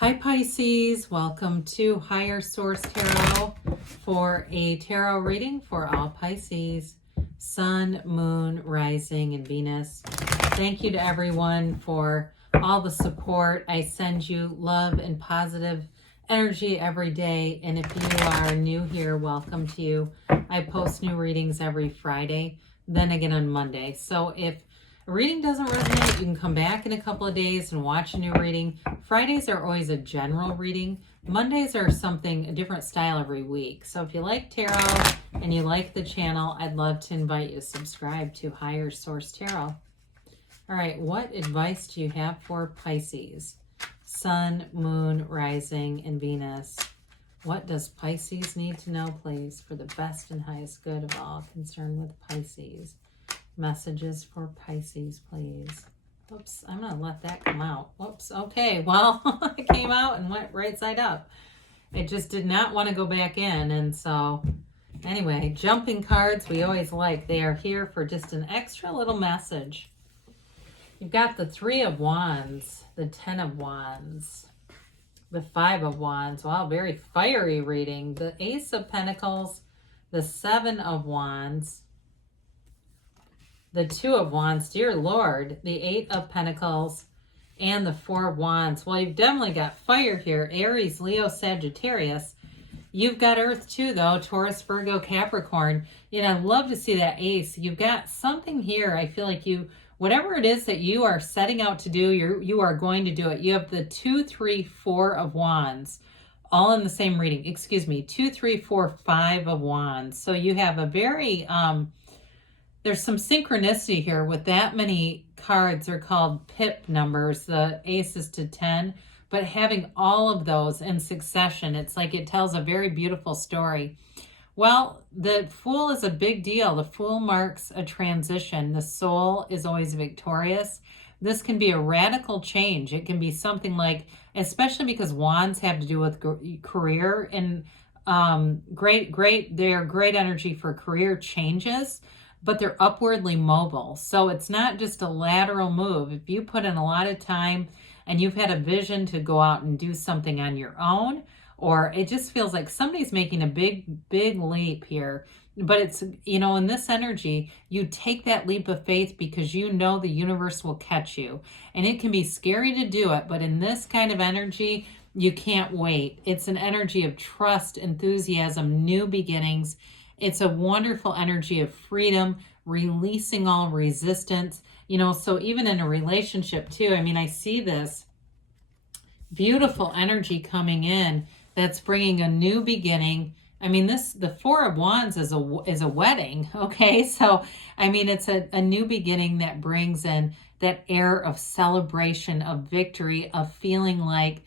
Hi Pisces, welcome to Higher Source Tarot for a tarot reading for all Pisces, Sun, Moon, Rising, and Venus. Thank you to everyone for all the support. I send you love and positive energy every day. And if you are new here, welcome to you. I post new readings every Friday, then again on Monday. So if a reading doesn't resonate, you can come back in a couple of days and watch a new reading. Fridays are always a general reading. Mondays are a different style every week. So if you like tarot and you like the channel, I'd love to invite you to subscribe to Higher Source Tarot. All right, what advice do you have for Pisces? Sun, Moon, Rising, and Venus. What does Pisces need to know, please, for the best and highest good of all concerned with Pisces? Messages for Pisces, please. Oops, I'm going to let that come out. Whoops, okay, well, it came out and went right side up. It just did not want to go back in, and so, anyway, jumping cards we always like. They are here for just an extra little message. You've got the Three of Wands, the Ten of Wands, the Five of Wands. Wow, very fiery reading. The Ace of Pentacles, the Seven of Wands, the Two of Wands, dear Lord, the Eight of Pentacles, and the Four of Wands. Well, you've definitely got fire here. Aries, Leo, Sagittarius. You've got Earth too, though. Taurus, Virgo, Capricorn. You know, I'd love to see that ace. You've got something here. I feel like whatever it is that you are setting out to do, you are going to do it. You have the 2, 3, 4 of Wands, all in the same reading. Excuse me, 2, 3, 4, 5 of Wands. So you have a very... there's some synchronicity here with that many cards. They're called pip numbers, the aces to 10, but having all of those in succession, it's like it tells a very beautiful story. Well, the Fool is a big deal. The Fool marks a transition. The soul is always victorious. This can be a radical change. It can be something like, especially because wands have to do with career and they're great energy for career changes, but they're upwardly mobile. So it's not just a lateral move. If you put in a lot of time and you've had a vision to go out and do something on your own, or it just feels like somebody's making a big leap here. But it's, in this energy, you take that leap of faith because you know the universe will catch you. And it can be scary to do it, but in this kind of energy, you can't wait. It's an energy of trust, enthusiasm, new beginnings. It's a wonderful energy of freedom, releasing all resistance. So even in a relationship too, I see this beautiful energy coming in that's bringing a new beginning. The Four of Wands is a wedding, okay? So, it's a new beginning that brings in that air of celebration, of victory, of feeling like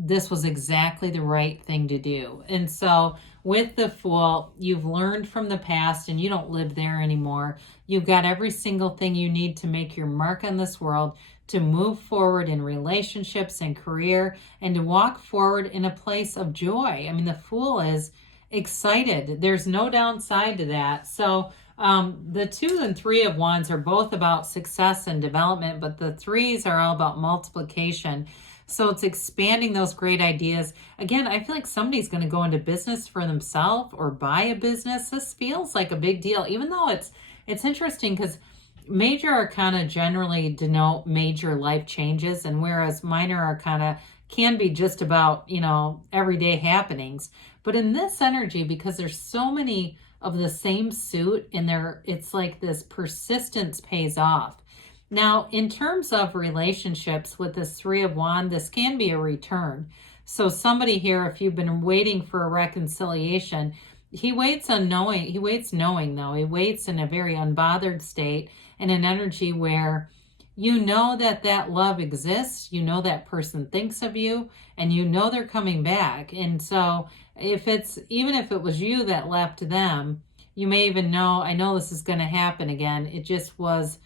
this was exactly the right thing to do. And so with the Fool, you've learned from the past and you don't live there anymore. You've got every single thing you need to make your mark on this world, to move forward in relationships and career, and to walk forward in a place of joy. The Fool is excited. There's no downside to that. So the 2 and 3 of Wands are both about success and development, but the 3s are all about multiplication. So it's expanding those great ideas. Again, I feel like somebody's going to go into business for themselves or buy a business. This feels like a big deal, even though it's interesting because major arcana generally denote major life changes, and whereas minor arcana can be just about, everyday happenings. But in this energy, because there's so many of the same suit in there, it's like this persistence pays off. Now, in terms of relationships with this 3 of Wands, this can be a return. So somebody here, if you've been waiting for a reconciliation, he waits knowing, He waits in a very unbothered state, and an energy where you know that love exists, that person thinks of you, and they're coming back. And so even if it was you that left them, you may even know, I know this is going to happen again. It just was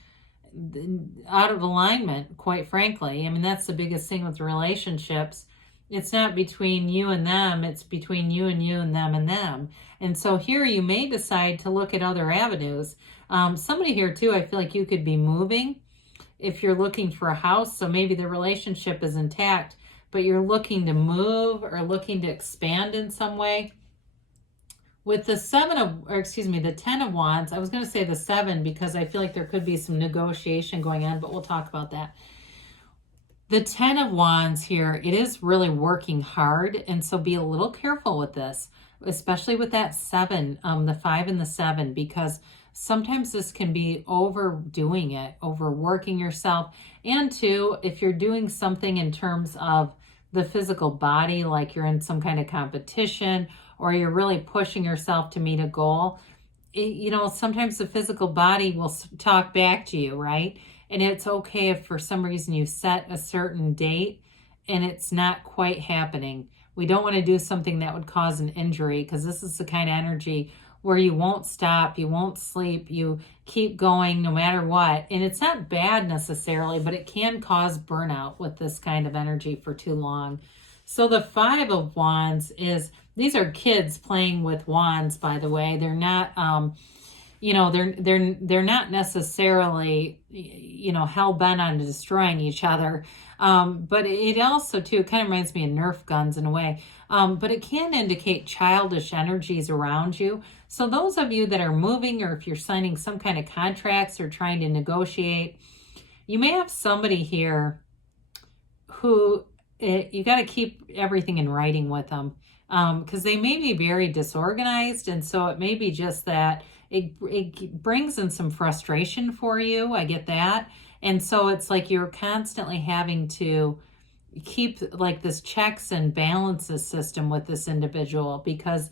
out of alignment, quite frankly. That's the biggest thing with relationships. It's not between you and them, it's between you and them and them. And so here you may decide to look at other avenues. Somebody here too, I feel like you could be moving if you're looking for a house. So maybe the relationship is intact, but you're looking to move or looking to expand in some way. With the the 10 of Wands, I was going to say the 7 because I feel like there could be some negotiation going on, but we'll talk about that. The 10 of Wands here, it is really working hard, and so be a little careful with this, especially with that 7, the 5 and the 7, because sometimes this can be overdoing it, overworking yourself. And 2, if you're doing something in terms of the physical body, like you're in some kind of competition or you're really pushing yourself to meet a goal, sometimes the physical body will talk back to you, right? And it's okay if for some reason you set a certain date and it's not quite happening. We don't want to do something that would cause an injury, because this is the kind of energy where you won't stop, you won't sleep, you keep going no matter what. And it's not bad necessarily, but it can cause burnout with this kind of energy for too long. So the 5 of Wands these are kids playing with wands, by the way. They're not, they're not necessarily, hell bent on destroying each other. But it also, too, it kind of reminds me of Nerf guns in a way. But it can indicate childish energies around you. So those of you that are moving, or if you're signing some kind of contracts or trying to negotiate, you may have somebody here who you got to keep everything in writing with them, because they may be very disorganized. And so it may be just that it brings in some frustration for you. I get that. And so it's like you're constantly having to keep like this checks and balances system with this individual because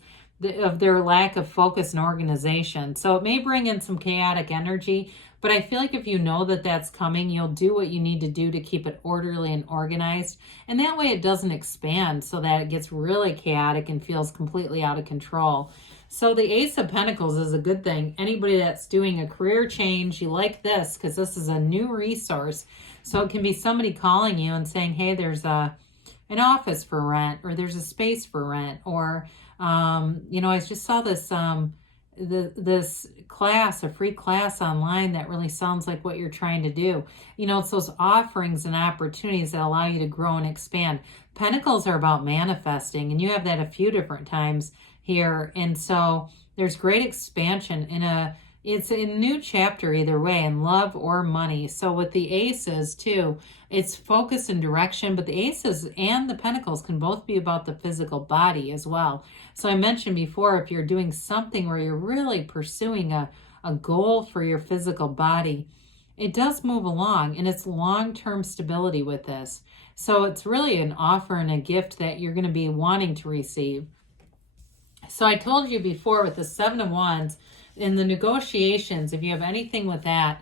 of their lack of focus and organization. So it may bring in some chaotic energy, but I feel like if you know that that's coming, you'll do what you need to do to keep it orderly and organized. And that way it doesn't expand so that it gets really chaotic and feels completely out of control. So the Ace of Pentacles is a good thing. Anybody that's doing a career change, you like this because this is a new resource. So it can be somebody calling you and saying, hey, there's an office for rent, or there's a space for rent, or, I just saw this this class, a free class online that really sounds like what you're trying to do. It's those offerings and opportunities that allow you to grow and expand. Pentacles are about manifesting, and you have that a few different times here. And so there's great expansion it's a new chapter either way, in love or money. So with the aces too, it's focus and direction, but the aces and the pentacles can both be about the physical body as well. So I mentioned before, if you're doing something where you're really pursuing a goal for your physical body, it does move along, and it's long-term stability with this. So it's really an offer and a gift that you're going to be wanting to receive. So I told you before with the 7 of Wands, in the negotiations, if you have anything with that,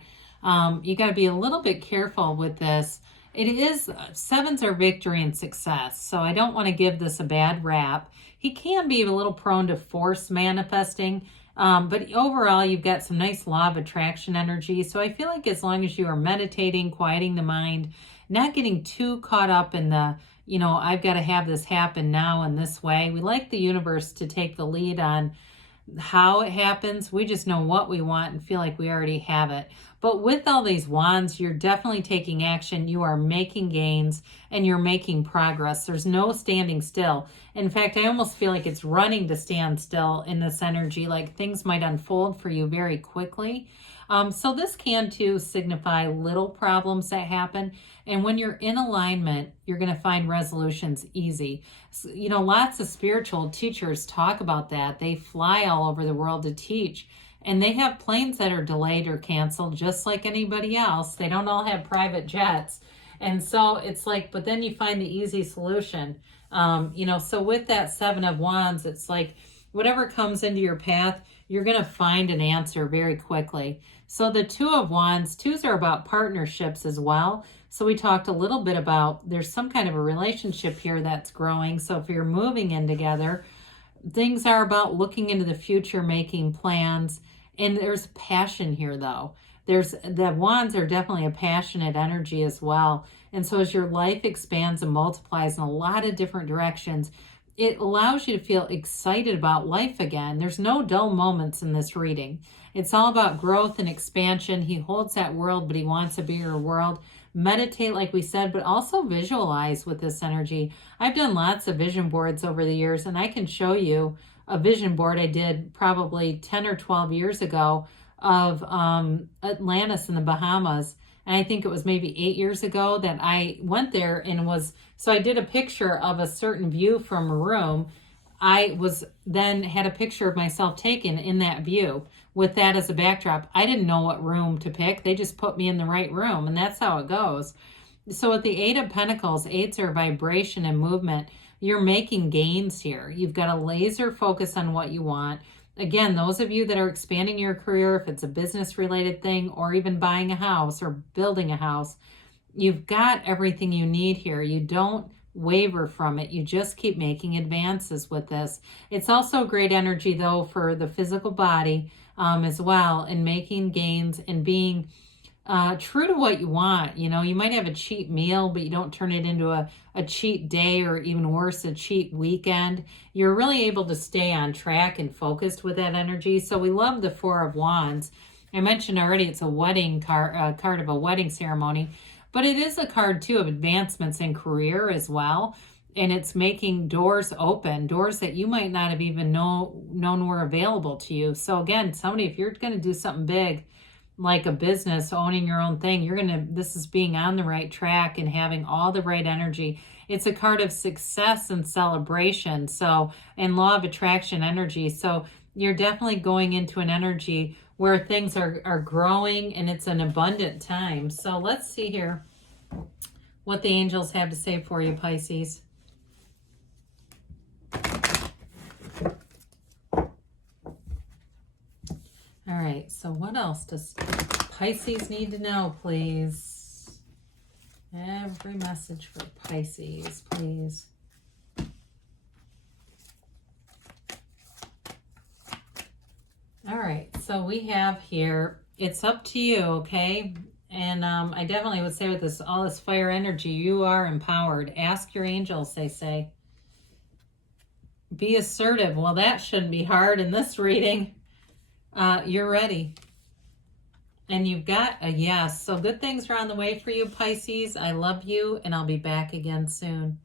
you got to be a little bit careful with this. It is, 7s are victory and success, so I don't want to give this a bad rap. He can be a little prone to force manifesting, but overall you've got some nice law of attraction energy. So I feel like as long as you are meditating, quieting the mind, not getting too caught up in the, I've got to have this happen now in this way. We like the universe to take the lead on how it happens. We just know what we want and feel like we already have it. But with all these wands, you're definitely taking action. You are making gains and you're making progress. There's no standing still. In fact, I almost feel like it's running to stand still in this energy, like things might unfold for you very quickly. So this can too signify little problems that happen. And when you're in alignment, you're going to find resolutions easy. So, lots of spiritual teachers talk about that. They fly all over the world to teach. And they have planes that are delayed or canceled just like anybody else. They don't all have private jets. And so it's like, but then you find the easy solution. So with that 7 of Wands, it's like whatever comes into your path, you're going to find an answer very quickly. So the 2 of Wands, 2s are about partnerships as well. So we talked a little bit about there's some kind of a relationship here that's growing. So if you're moving in together, things are about looking into the future, making plans. And there's passion here though. The wands are definitely a passionate energy as well. And so as your life expands and multiplies in a lot of different directions, it allows you to feel excited about life again. There's no dull moments in this reading. It's all about growth and expansion. He holds that world, but he wants a bigger world. meditate, like we said, but also visualize with this energy. I've done lots of vision boards over the years, and I can show you a vision board I did probably 10 or 12 years ago of Atlantis in the Bahamas. And I think it was maybe 8 years ago that I went there and so I did a picture of a certain view from a room. I was then had a picture of myself taken in that view with that as a backdrop. I didn't know what room to pick. They just put me in the right room, and that's how it goes. So with the Eight of Pentacles, eights are vibration and movement. You're making gains here. You've got a laser focus on what you want. Again, those of you that are expanding your career, if it's a business related thing or even buying a house or building a house, you've got everything you need here. You don't waver from it. You just keep making advances with this. It's also great energy though for the physical body as well, and making gains and being true to what you want. You know, you might have a cheat meal, but you don't turn it into a cheat day, or even worse, a cheat weekend. You're really able to stay on track and focused with that energy. So we love the Four of Wands. I mentioned already it's a wedding card of a wedding ceremony, but it is a card too of advancements in career as well. And it's making doors open, doors that you might not have even known were available to you. So again, somebody, if you're going to do something big, like a business, owning your own thing, this is being on the right track and having all the right energy. It's a card of success and celebration. So, and law of attraction energy. So you're definitely going into an energy where things are growing, and it's an abundant time. So let's see here what the angels have to say for you, Pisces. All right, so what else does Pisces need to know, please? Every message for Pisces, please. All right, so we have here, it's up to you, okay? And I definitely would say with this, all this fire energy, you are empowered. Ask your angels, they say. Be assertive. Well, that shouldn't be hard in this reading. You're ready. And you've got a yes. So good things are on the way for you, Pisces. I love you, and I'll be back again soon.